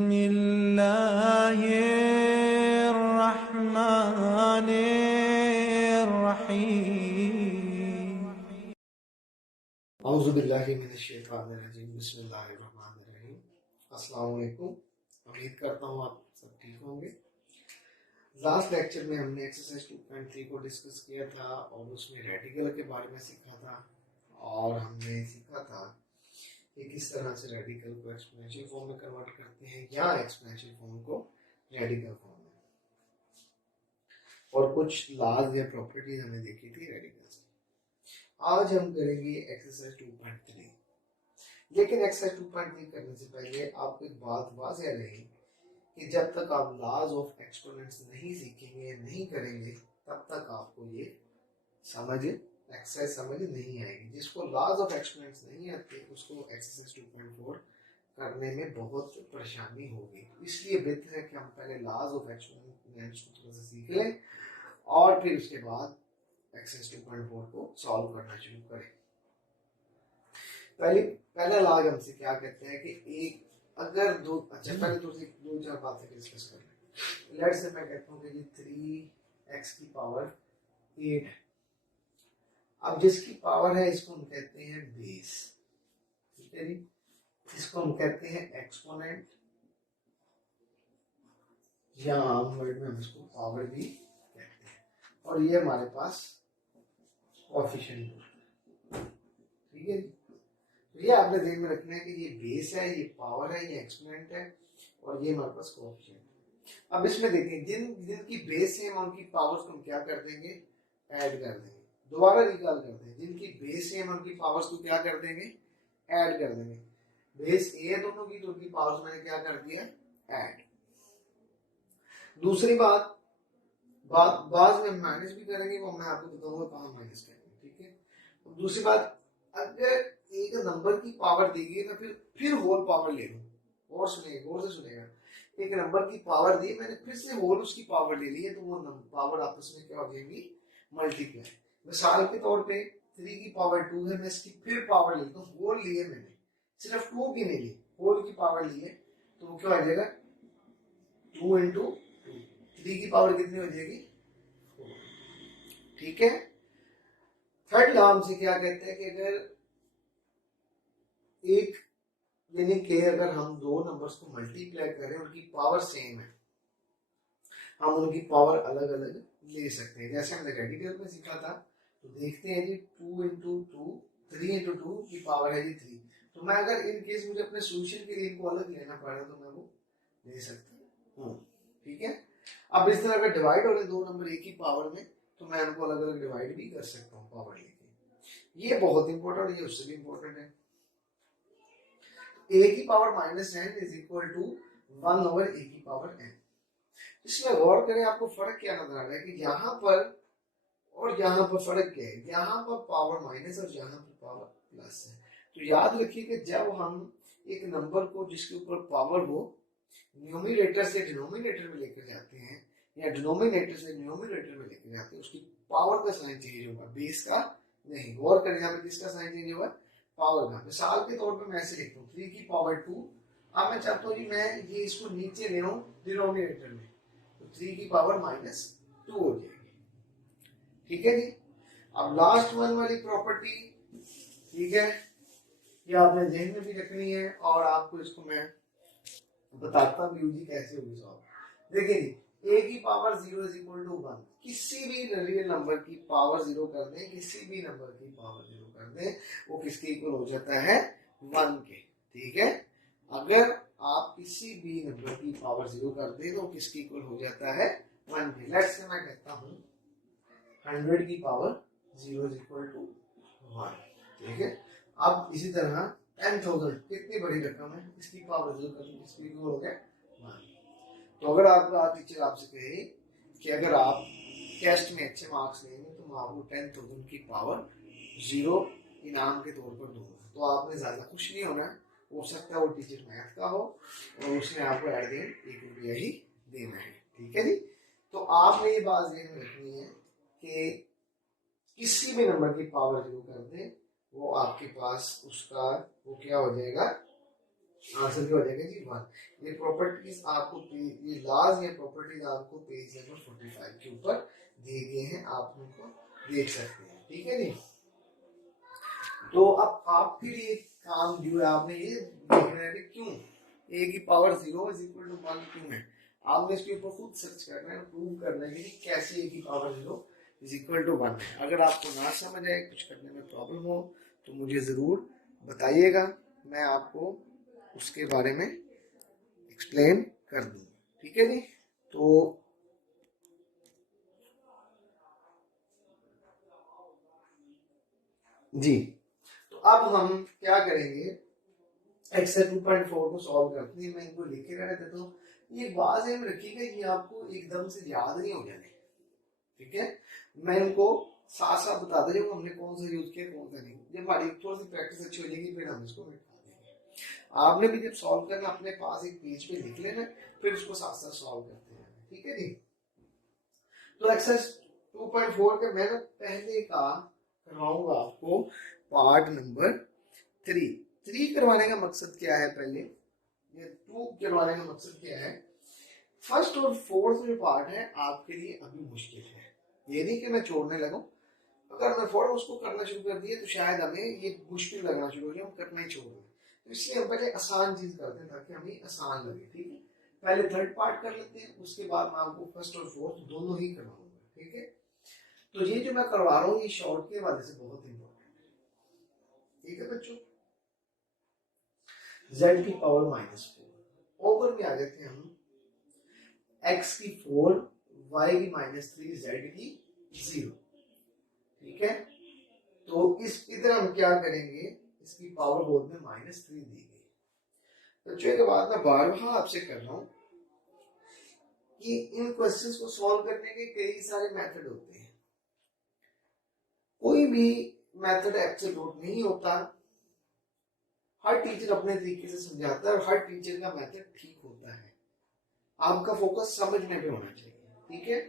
बिस्मिल्लाहिर्रहमानिर्रहीम। औज़ुबिल्लाहि मिनश्शैतानिर्रजीम। बिस्मिल्लाहिर्रहमानिर्रहीम। अस्सलाम वालेकुम। उम्मीद करता हूँ आप सब ठीक होंगे। लास्ट लेक्चर में हमने एक्सरसाइज 2.3 को डिस्कस किया था और उसमें रेडिकल के बारे में सीखा था और हमने सीखा था कि किस तरह से रेडिकल को एक्सपोनेंशियल फॉर्म में कन्वर्ट करते हैं या एक्सपोनेंशियल फॉर्म को रेडिकल फॉर्म में, और कुछ लाज या प्रॉपर्टीज हमने देखी थी रेडिकल्स की। आज हम करेंगे एक्सरसाइज 2.3। लेकिन एक्सरसाइज 2.3 करने से पहले आपको एक बात वाज़ेह रहे कि जब तक आप लॉज ऑफ एक्सपोनेंट्स नहीं सीखेंगे, नहीं करेंगे, तब तक आपको ये एक्सरसाइज समझ नहीं आएगी। जिसको लॉज ऑफ एक्सपोनेंट्स नहीं आते उसको एक्सरसाइज 2.4 करने में बहुत परेशानी होगी। इसलिए बेहतर है कि हम पहले लॉज ऑफ एक्सपोनेंट्स को थोड़ा सा सीख लें और फिर उसके बाद एक्सरसाइज 2.4 को सॉल्व करना शुरू करें। पहला लॉज हमसे क्या कहते हैं कि एक अगर दो पहले दो चार बातें डिस्कस कर लें। लेट्स से मैं कहता हूँ कि ये 3x की पावर 8 है। अब जिसकी पावर है इसको हम कहते हैं बेस, ठीक है जी। इसको हम कहते हैं एक्सपोनेंट, या आम वर्ड में हम इसको पावर भी कहते हैं, और ये हमारे पास कोएफिशिएंट, ठीक है जी। ये आपने ध्यान में रखना है कि ये बेस है, ये पावर है, ये एक्सपोनेंट है, और ये हमारे पास कोएफिशिएंट है। अब इसमें देखिए जिनकी बेस है उनकी पावर्स को हम क्या कर देंगे, ऐड कर देंगे। दोबारा रिकॉल करते हैं, जिनकी बेस है उनकी पावर्स को क्या कर देंगे, ऐड कर देंगे। बेस ए है दोनों की, तो उनकी पावर्स मैंने क्या कर दिया, ऐड। दूसरी बात बाद में माइनस भी करेंगे, वो मैं आपको बताऊंगा कहाँ माइनस करेंगे, ठीक है। दूसरी बात, अगर एक नंबर की पावर दी गई तो फिर होल पावर ले लो, और सुनिएगा, गौर से सुनिएगा। एक नंबर की पावर दी, मैंने फिर से होल उसकी पावर ले ली है, तो वो पावर आपस में क्या हो जाएगी, मल्टीप्लाई। मिसाल के तौर पे 3 की पावर 2 है, मैं इसकी फिर पावर ले लेता हूँ, होल लिए मैंने, सिर्फ 2 की नहीं ली, होल की पावर ली है, तो वो क्या हो जाएगा 2 इंटू 2, 3 की पावर कितनी हो जाएगी, ठीक है। थर्ड लॉ हमसे क्या कहते हैं कि अगर एक यानी कि अगर हम दो नंबर्स को मल्टीप्लाई करें, उनकी पावर सेम है, हम उनकी पावर अलग अलग ले सकते हैं। जैसे हमने रेडिकल में सीखा था, तो देखते हैं जी 2 इंटू 2, 3 इंटू 2 की पावर है जी 3। तो मैं अगर इन केस मुझे अपने सोल्यूशन के लिए इनको अलग लेना पड़ा तो मैं वो ले सकता हूँ, ठीक है। अब इस तरह अगर डिवाइड हो रहे दो नंबर एक ही पावर में, तो मैं उनको अलग अलग डिवाइड भी कर सकता हूँ पावर लेके। ये बहुत इंपॉर्टेंट, ये उससे भी इंपॉर्टेंट है। a की power -n is equal to 1 over a की पावर n। इसमें गौर करें, आपको फर्क क्या नजर आ रहा है कि यहाँ पर और यहाँ पर फर्क क्या है, यहाँ पर पावर माइनस और यहाँ पर पावर प्लस है। तो याद रखिए कि जब हम एक नंबर को जिसके ऊपर पावर हो न्यूमरेटर से डिनोमिनेटर में लेकर जाते हैं या डिनोमिनेटर से न्यूमरेटर में लेकर जाते हैं, उसकी पावर का साइन चेंज होगा, बेस का नहीं। गौर करें यहाँ पे किसका साइन चेंज होगा, पावर का। मिसाल के तौर पे मैं ऐसे लिखता हूँ 3 की पावर 2। अब मैं चाहता हूँ कि मैं ये इसको नीचे ले आऊँ डिनोमिनेटर में, तो 3 की पावर -2 हो जाएगी, ठीक है जी। अब लास्ट वन वाली प्रॉपर्टी, ठीक है, ये आपने ध्यान में भी रखनी है और आपको इसको मैं बताता हूँ यूजी कैसे होगी सॉल्व। देखिए जी, a की पावर 0 इज इक्वल टू 1, किसी भी रियल नंबर की पावर 0 कर दें, किसी भी नंबर की पावर 0 कर दें, वो किसके इक्वल हो जाता है, 1 के, ठीक है। अगर आप किसी भी नंबर की पावर 0 कर दें तो किसके इक्वल हो जाता है, 1 के। लेट्स से मैं कहता हूँ 100 की पावर 0 इज इक्वल टू 1, ठीक है। अब इसी तरह 10,000 कितनी बड़ी रकम है, इसकी पावर 0 कर दूं, इसकी इक्वल हो गया 1। तो अगर आपका टीचर आपसे कहे कि अगर आप टेस्ट में अच्छे मार्क्स लेंगे तो मैं आपको 10,000 की पावर 0 इनाम के तौर पर दूंगा, तो आपने ज्यादा खुश नहीं होना है। हो सकता है वो टीचर मैथ का हो और उसने आपको एट द एंड 1 रुपया ही देना है, ठीक है जी। तो आपने ये बात ध्यान में रखनी है कि किसी भी नंबर की पावर 0 कर दे, वो आपके पास उसका वो क्या हो जाएगा, आंसर क्या हो जाएगा जी 1। ये प्रॉपर्टीज आपको ये लॉज या प्रॉपर्टीज आपको पेज नंबर 45 के ऊपर दिए गए हैं, आप उनको देख सकते हैं। ठीक है जी। तो अब आपके लिए काम जो है, आपने ये देखना है कि क्यों a की पावर 0 इज इक्वल टू 1 क्यों है। आपने इसके ऊपर खुद सर्च करना है, प्रूव करना है कि कैसे a की पावर 0 इज इक्वल टू 1 है। अगर आपको ना समझ आए, कुछ करने में प्रॉब्लम हो, तो मुझे ज़रूर बताइएगा, मैं आपको उसके बारे में एक्सप्लेन कर दूंगा। ठीक है जी। तो जी, तो अब हम क्या करेंगे, एक्सरसाइज 2.4 को सॉल्व करते हैं। मैं इनको लिखे रहने देता हूँ। ये बात ध्यान रखिएगा, ये आपको एकदम से याद नहीं हो जाने। ठीक है, मैं इनको साथ साथ बताता जाऊंगा हमने कौन सा यूज किया कौन सा नहीं। जब हमारी थोड़ी सी प्रैक्टिस अच्छी हो जाएगी फिर हम इसको मिटा देंगे। आपने भी जब सॉल्व करना अपने पास एक पेज पे लिख लेना, फिर उसको साथ साथ सॉल्व करते हैं। ठीक है जी। तो एक्सरसाइज 2.4 के मैंने पहले का करवाऊंगा आपको पार्ट नंबर 3 करवाने का मकसद क्या है, पहले ये 2 करवाने का मकसद क्या है। फर्स्ट और फोर्थ जो पार्ट है आपके लिए अभी मुश्किल है, ये नहीं कि मैं छोड़ने लगूं। अगर मैं फौरन उसको करना शुरू कर दिया तो शायद हमें ये मुश्किल लगना शुरू हो जाए, हम करना ही छोड़ दें। तो इसलिए हम पहले आसान चीज करते हैं ताकि हमें आसान लगे। ठीक है, पहले थर्ड पार्ट कर लेते हैं, उसके बाद मैं आपको फर्स्ट और फोर्थ दोनों ही करवाऊंगा। ठीक है, तो ये जो मैं करवा रहा हूँ ये शॉर्ट के वाले से बहुत इंपॉर्टेंट है। ठीक है बच्चों, z की पावर -4 ओवर में आ जाते हैं हम, x की 4, y की -3, z की 0। ठीक है, तो इस इधर हम क्या करेंगे, इसकी पावर बोर्ड में -3 दी गई। बच्चों के बाद मैं बार-बार आपसे कर रहा हूं कि इन क्वेश्चंस को सॉल्व करने के कई सारे मेथड होते हैं, कोई भी मेथड एब्सोल्यूट नहीं होता। हर टीचर अपने तरीके से समझाता है और हर टीचर का मेथड ठीक होता है। आपका फोकस समझने पे होना चाहिए। ठीक है,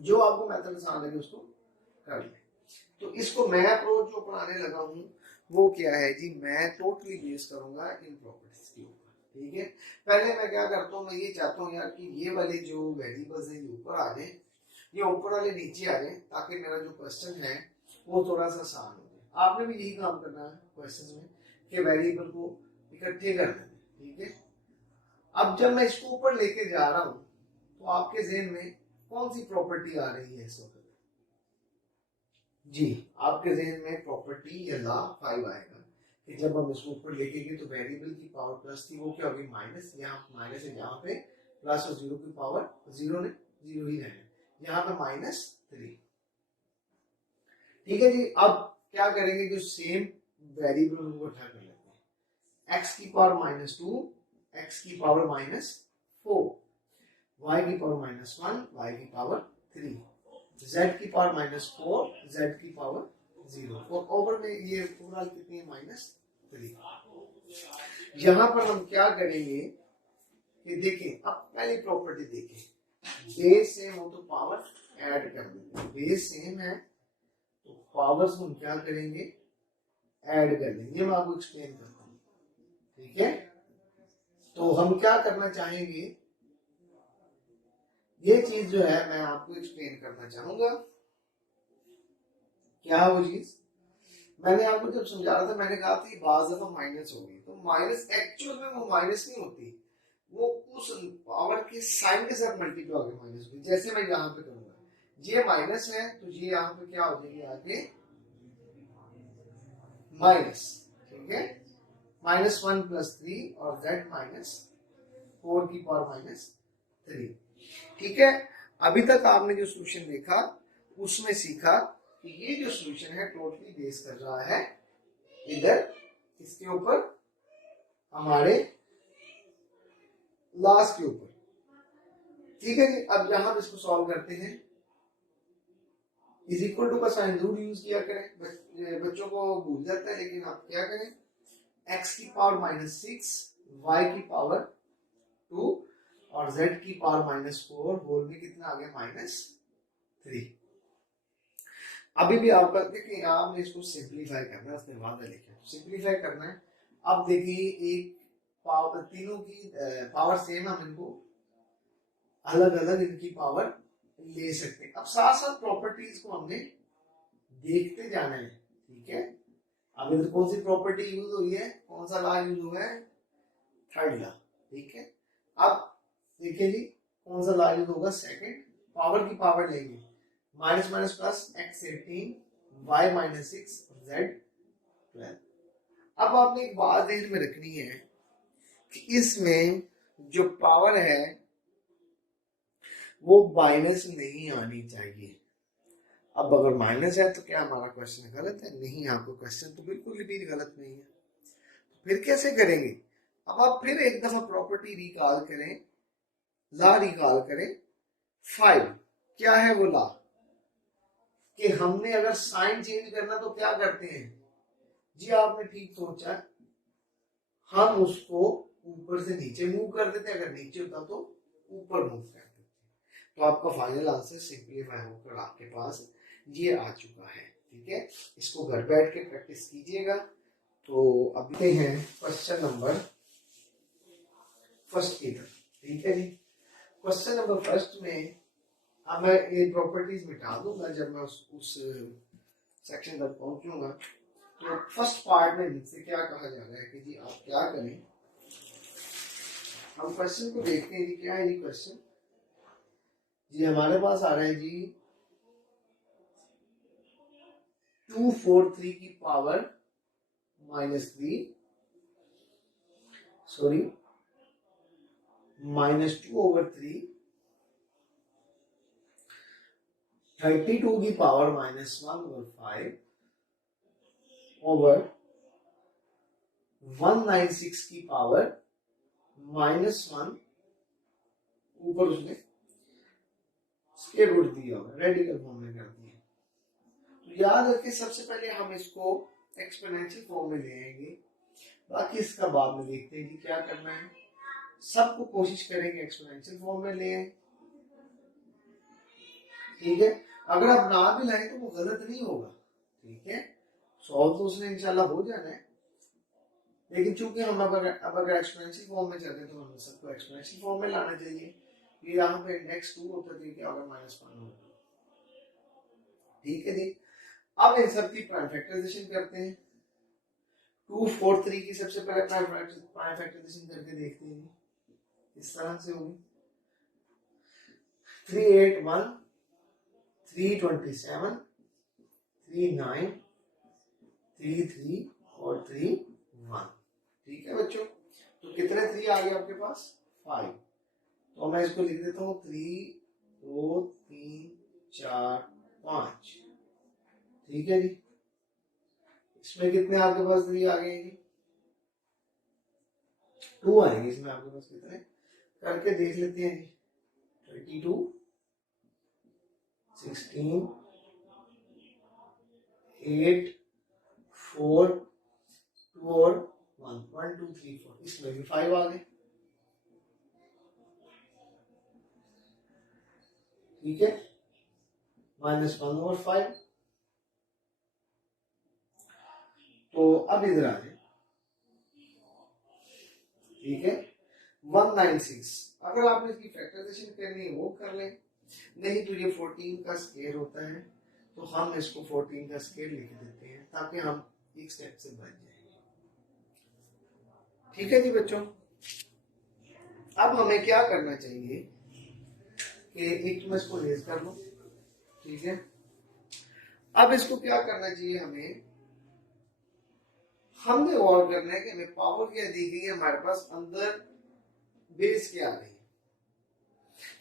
जो आपको मेथड आसान लगे उसको कर ले। तो इसको मैं अप्रोच जो अपनाने लगा हूं वो क्या है जी, मैं टोटली बेस करूंगा इन प्रॉपर्टीज के ऊपर। ठीक है, पहले मैं क्या करता हूँ, मैं ये चाहता हूँ यार कि ये वाले जो वेरिएबल्स हैं ये ऊपर आ जाए, ये ऊपर वाले नीचे आ जाए, ताकि मेरा जो क्वेश्चन है वो थोड़ा सा आसान हो जाए। आपने भी यही काम करना है क्वेश्चन में कि वेरिएबल को इकट्ठे करना है। ठीक है, अब जब मैं इसको ऊपर लेके जा रहा हूँ तो आपके जहन में कौन सी प्रॉपर्टी आ रही है इस वक्त जी, आपके जहन में प्रॉपर्टी या लॉ 5 आएगा कि जब हम इसको ऊपर लेके गए तो वेरिएबल की पावर प्लस थी, वो क्या होगी माइनस, यहाँ माइनस है, यहाँ पे प्लस और 0 की पावर 0 ने 0 ही रहना, यहाँ पे -3। ठीक है जी, अब क्या करेंगे, जो सेम वेरिएबल उनको इकट्ठा कर लेते हैं। x की पावर -2, x की पावर -4, y की पावर -1, y की पावर 3, z की पावर -4, z की पावर 0, और ओवर में ये पूरा कितनी है -3। यहां पर हम क्या करेंगे कि देखें, अब पहली प्रॉपर्टी देखें, बेस सेम हो तो पावर ऐड कर देंगे, बेस सेम है तो पावर्स हम क्या करेंगे ऐड कर देंगे। मैं आपको एक्सप्लेन करता हूं। ठीक है, तो हम क्या करना चाहेंगे, ये चीज जो है मैं आपको एक्सप्लेन करना चाहूंगा। क्या वो चीज मैंने आपको जब समझा रहा था, मैंने कहा था बाज दफा माइनस होगी, तो माइनस एक्चुअल में वो माइनस नहीं होती, वो उस पावर के साइन के साथ मल्टीप्लाई होकर माइनस होगी। जैसे मैं यहाँ पे करूंगा, ये माइनस है तो ये यहाँ पे क्या हो जाएगी आगे माइनस। ठीक है, -1 + 3 और z -4 की पावर -3। ठीक है, अभी तक आपने जो सोल्यूशन देखा उसमें सीखा कि ये जो सोल्यूशन है टोटली बेस कर रहा है इधर इसके ऊपर, हमारे लास्ट के ऊपर। ठीक है जी, अब यहां इसको सॉल्व करते हैं। इज इक्वल टू का साइन जरूर यूज किया करें, बच्चों को भूल जाता है, लेकिन आप क्या करें, x की पावर -6, y की पावर 2 और z की पावर -4, होल में कितना आ गया -3। अभी भी आपका देखिए, आपने इसको सिंप्लीफाई करना है, उसने वादा लिखा है सिंप्लीफाई करना है। अब देखिए, एक पावर तीनों की पावर सेम, हम इनको अलग अलग इनकी पावर ले सकते हैं। अब साथ साथ प्रॉपर्टीज को हमने देखते जाना है, ठीक है। अब इधर कौन सी प्रॉपर्टी यूज हुई है, कौन सा लॉ यूज हुआ है, थर्ड लॉ, ठीक है। अब देखिए जी कौन सा लॉ यूज होगा, सेकंड। पावर की पावर लेंगे, minus minus plus x 18 y minus 6 z 12। अब आपने एक बात ध्यान में रखनी है कि इसमें जो पावर है वो माइनस नहीं आनी चाहिए। अब अगर माइनस है तो क्या हमारा क्वेश्चन गलत है? नहीं, आपको क्वेश्चन तो बिल्कुल भी गलत नहीं है। फिर कैसे करेंगे? अब आप फिर एक दफा प्रॉपर्टी रिकॉल करें, लॉ रिकॉल करें। 5 क्या है वो लॉ कि हमने अगर साइन चेंज करना तो क्या करते हैं जी, आपने ठीक सोचा, हम उसको ऊपर से नीचे मूव कर देते, अगर नीचे होता तो ऊपर मूव कर देते। तो आपका फाइनल आंसर सिंपलीफाई होकर आपके पास ये आ चुका है, ठीक है। इसको घर बैठ के प्रैक्टिस कीजिएगा। तो अब हैं क्वेश्चन नंबर फर्स्ट की तरफ, ठीक है जी। क्वेश्चन नंबर फर्स्ट में अब मैं ये प्रॉपर्टीज मिटा दूंगा जब मैं उस सेक्शन तक पहुंचूंगा। तो फर्स्ट पार्ट में मुझसे क्या कहा जा रहा है कि जी आप क्या करें। हम क्वेश्चन को देखते हैं जी, क्या है ये क्वेश्चन जी। हमारे पास आ रहा है जी 243 की पावर -3, सॉरी -2/3, 32 की पावर -1/5 ओवर 196 की पावर -1, ऊपर उसने स्क्वायर रूट दिया होगा, रेडिकल फॉर्म में कर दिया। तो याद रखिए सबसे पहले हम इसको एक्सपोनेंशियल फॉर्म में ले आएंगे, बाकी इसका बाद में देखते हैं कि क्या करना है। सबको कोशिश करेंगे एक्सपोनेंशियल फॉर्म में ले आए, ठीक है। अगर आप ना भी लाए तो वो गलत नहीं होगा, ठीक है। सॉल्व तो उसने इंशाल्लाह हो जाना है, लेकिन चूंकि हम अब अगर एक्सपोनेंशियल फॉर्म में चलते हैं तो हमें सबको एक्सपोनेंशियल फॉर्म में लाना चाहिए। ये यहाँ पे इंडेक्स 2 होता है, क्या होगा, -1 होगा, ठीक है जी। अब इन सब की प्राइम फैक्टराइजेशन करते हैं। 243 की सबसे पहले प्राइम फैक्टराइजेशन करके देखते हैं, इस तरह से होगी 381 327 39 33 और 31, ठीक है बच्चों। तो कितने 3 आ गए आपके पास, 5। तो मैं इसको लिख देता हूँ 3 2 3 4 5, ठीक है जी। इसमें कितने आपके पास 3 आ गए जी, 2 आएंगे इसमें आपके पास। कितने करके देख लेते हैं जी, 22 16 8 4 2 और 1 1 2 3 4, इसमें भी 5 आ गए, ठीक है। -1 और 5। तो अब इधर आ जाए, ठीक है। 196 अगर आपने इसकी फैक्टराइजेशन करनी है वो कर लें, नहीं तो ये 14 का स्क्वायर होता है, तो हम इसको 14 का स्क्वायर लिख देते हैं ताकि हम एक स्टेप से बच जाएंगे, ठीक है जी बच्चों। अब हमें क्या करना चाहिए कि एक तो मैं इसको रेज कर लूं, ठीक है। अब इसको क्या करना चाहिए, हमने गौर करना है कि हमें पावर क्या दी गई है, हमारे पास अंदर बेस क्या आ रही है।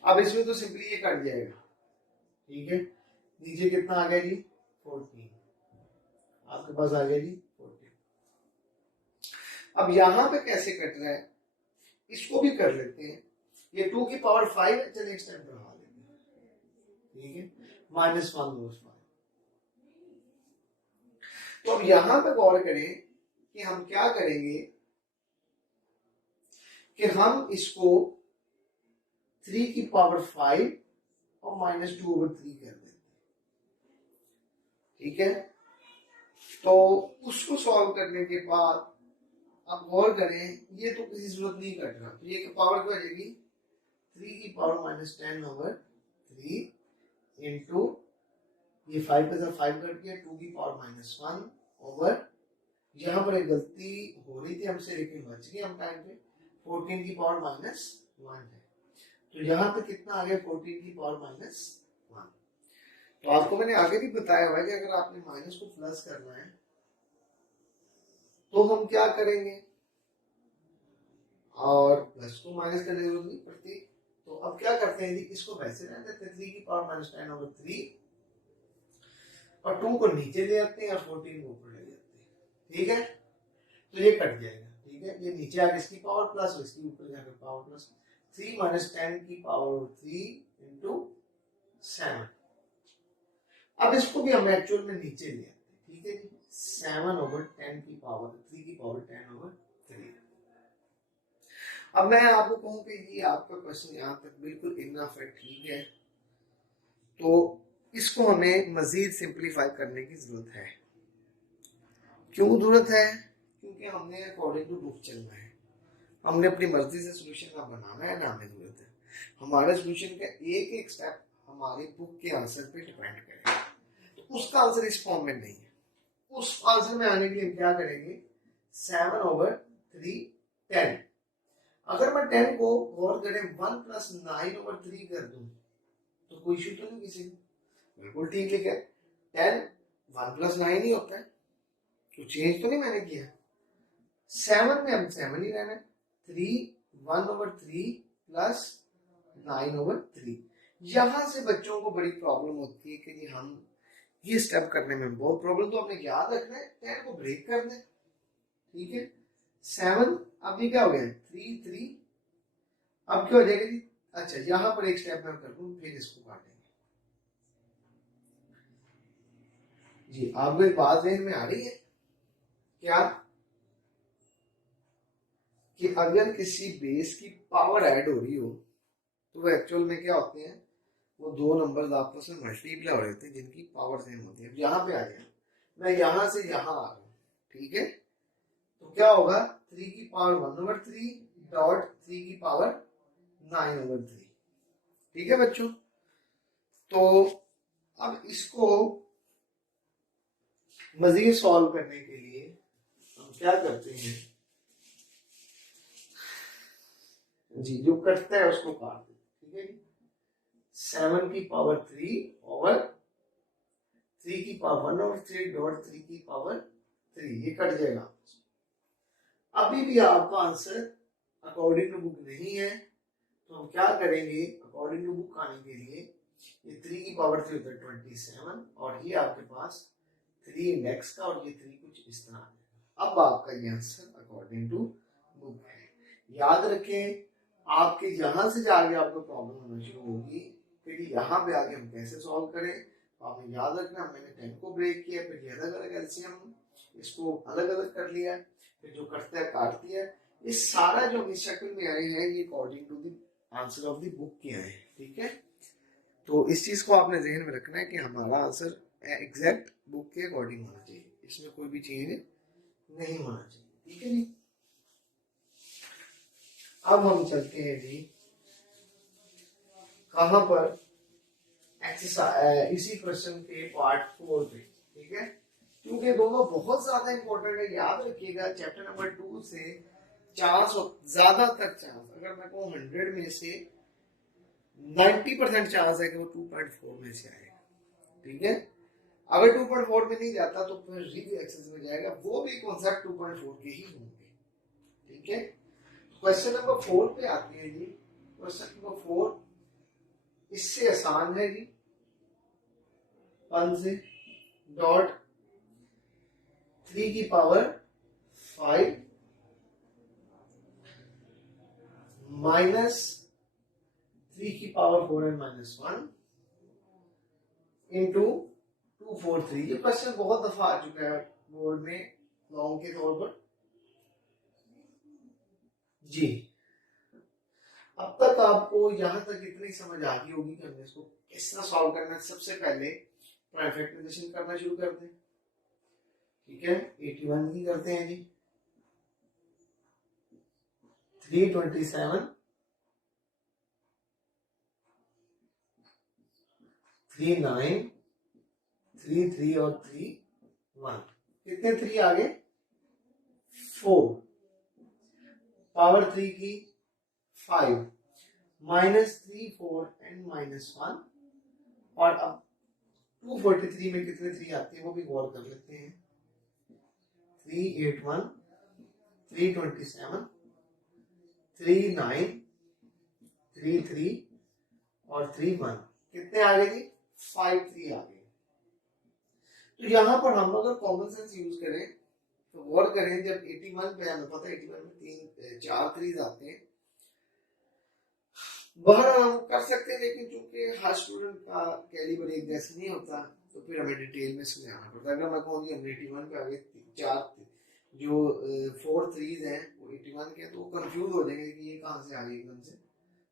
अब इसमें तो सिंपली ये कट जाएगा, ठीक है। नीचे कितना आ गया जी, 14, आपके पास आ गया जी 14। अब यहां पे कैसे कट रहा है इसको भी कर लेते हैं। ये 2 की पावर 5 है, चलिए एक टाइम बढ़ा लेते हैं, ठीक है। -1 और 5। तो अब यहां पे गौर करें कि हम क्या करेंगे कि हम इसको 3 की पावर 5 और -2/3 कर देते हैं, ठीक है। तो उसको सॉल्व करने के बाद आप गौर करें, ये तो किसी सूरत नहीं कट रहा, तो ये पावर क्या हो जाएगी 3 की पावर माइनस 10 ओवर 3 इंटू ये 5 का 5 कट गया 2 की पावर माइनस 1 ओवर, यहाँ पर एक गलती हो रही थी हमसे लेकिन बच गई हम टाइम पे, 14 की पावर माइनस 1 है, तो यहाँ पे कितना आ गया 14 की पावर माइनस 1। तो आपको मैंने आगे भी बताया हुआ है कि अगर आपने माइनस को प्लस करना है तो हम क्या करेंगे, और प्लस को माइनस करने की जरूरत नहीं पड़ती, तो अब क्या करते हैं जी, इसको वैसे रहने देते हैं 3 की पावर माइनस 10 ओवर 3 और 2 को नीचे ले आते हैं और 14 को ऊपर ले जाते हैं, ठीक है, तो ये कट जाएगा, ठीक है, ये नीचे आगे इसकी पावर प्लस और इसकी ऊपर जाकर पावर प्लस, 3 माइनस 10 की पावर 3 इंटू 7। अब इसको भी हम एक्चुअल में नीचे ले आते हैं, ठीक है जी, 7 ओवर 10 की पावर 3 की पावर 10 ओवर 3। अब मैं आपको कहूं कि ये आपका क्वेश्चन यहाँ तक बिल्कुल इनफ है, ठीक है, तो इसको हमें मजीद सिंप्लीफाई करने की जरूरत है। क्यों जरूरत है? क्योंकि हमने अकॉर्डिंग टू बुक चलना है, हमने अपनी मर्जी से सोल्यूशन ना बनाना है ना हमें जरूरत है, हमारे सोल्यूशन का एक एक स्टेप हमारी बुक के आंसर पे डिपेंड करेगा, तो उसका आंसर इस फॉर्म में नहीं है। उस आंसर में आने के लिए क्या करेंगे, 7 ओवर 3 10, अगर मैं 10 को गौर करें 1 प्लस 9 ओवर 3 कर दूं तो कोई इशू तो नहीं किसी को, बिल्कुल ठीक लिखा है, 10 1 प्लस 9 ही होता है, तो चेंज तो नहीं मैंने किया, 7 में हम 7 ही रहना है, 3 1 ओवर 3 प्लस 9 ओवर 3। यहां से बच्चों को बड़ी प्रॉब्लम होती है कि हम ये स्टेप करने में बहुत प्रॉब्लम, तो हमने याद रखना है 10 को ब्रेक कर दें, ठीक है, 7 अभी क्या हो गया 3 3, अब क्या हो जाएगा जी, अच्छा यहां पर एक स्टेप मैं कर दूं फिर इसको काटेंगे जी। आपको एक बात ध्यान में आ रही है क्या, कि अगर किसी बेस की पावर ऐड हो रही हो तो वो एक्चुअल में क्या होते हैं, वो दो नंबर्स आपस में मल्टीप्लाई हो रहे होते हैं जिनकी पावर सेम होती है। यहाँ पे आ गया, मैं यहां से यहां आ रहा हूं, ठीक है, तो क्या होगा 3 की पावर 1 ओवर 3 डॉट 3 की पावर 9 ओवर 3, ठीक है बच्चों। तो अब इसको मजीद सॉल्व करने के लिए हम क्या करते हैं जी, जो कटता है उसको काट देते, ठीक है, 7 की पावर 3 ओवर 3 की पावर 1 ओवर 3 डॉट 3 की पावर 3, ये कट जाएगा। अभी भी आपका आंसर अकॉर्डिंग टू बुक नहीं है, तो हम क्या करेंगे, अकॉर्डिंग टू बुक आने के लिए ये 3 की पावर 3 होता है 27 और ये आपके पास 3 इंडेक्स का और ये 3 कुछ इस तरह आएगा। अब आपका ये आंसर अकॉर्डिंग टू बुक है। याद रखें, आपके यहां से जाके आपको प्रॉब्लम होना शुरू होगी, फिर यहाँ पे आगे हम कैसे सॉल्व करें, तो आपने याद रखना मैंने 10 को ब्रेक किया, फिर ये अलग अलग एलसीएम इसको अलग अलग कर लिया, फिर जो कटता है काट दिया, ये सारा जो इस शक्ल में आए हैं ये according to the answer of the book के आए, ठीक है। तो इस चीज को आपने जहन में रखना है कि हमारा आंसर एग्जैक्ट बुक के अकॉर्डिंग होना चाहिए, इसमें कोई भी चेंज नहीं होना चाहिए, ठीक है जी। अब हम चलते हैं जी कहां पर, एक्सरसाइज इसी क्वेश्चन के पार्ट 4 पे, ठीक है, क्योंकि दोनों बहुत ज्यादा इंपॉर्टेंट है। याद रखिएगा चैप्टर नंबर 2 से चांस ज्यादातर चांस, अगर मैं कहूँ 100 में से 90% चांस है कि वो 2.4 में से आएगा, ठीक है। अगर 2.4 में नहीं जाता तो फिर रिव्यू एक्सरसाइज में जाएगा, वो भी कॉन्सेप्ट 2.4 के ही होंगे, ठीक है। क्वेश्चन नंबर 4 पे आते हैं जी। क्वेश्चन नंबर 4 इससे आसान है जी, 1 से डॉट 3 की पावर 5 माइनस 3 की पावर 4 एंड माइनस 1 इंटू 243। ये क्वेश्चन बहुत दफा आ चुका है बोर्ड में लॉन्ग के तौर पर जी। अब तक आपको यहां तक इतनी समझ आ गई होगी कि हमने इसको किस तरह सॉल्व करना है। सबसे पहले प्राइम फैक्टराइजेशन करना शुरू करते हैं, ठीक है। 81 की करते हैं जी, 327, 39, 33 और 31, कितने 3 आ गए? 4, पावर 3 की 5, -3, 4 एंड -1, और अब 243 में कितने 3 आती है वो भी गौर कर लेते हैं। 381, 327, 39, 33 और 31, कितने आ गए जी? 5 3 आ गए। तो यहाँ पर हम अगर कॉमन सेंस यूज करें तो गौर करें, जब 81 पे हमें पता है 81 में 4 3 आते हैं, बाहर हम कर सकते हैं, लेकिन चूंकि हर स्टूडेंट का कैलिबर एक जैसा नहीं होता तो फिर हमें डिटेल में समझाना पड़ता है। अगर मैं कहूँ 81 पे आगे 4 जो 4 3 हैं वो 81 के, तो कंफ्यूज हो जाएंगे कि ये कहाँ से आ गई एकदम से।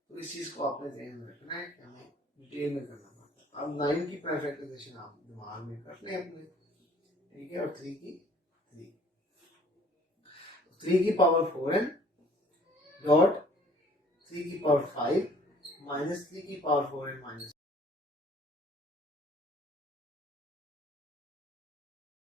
तो इस चीज को आपने ध्यान में रखना है कि हमें डिटेल में करना पड़ता है। अब 9 की परफेक्टाइजेशन आप दिमाग में कर लें अपने, ठीक है, और 3 की पावर 4n डॉट 3 की पावर 5 -3 की पावर 4n -1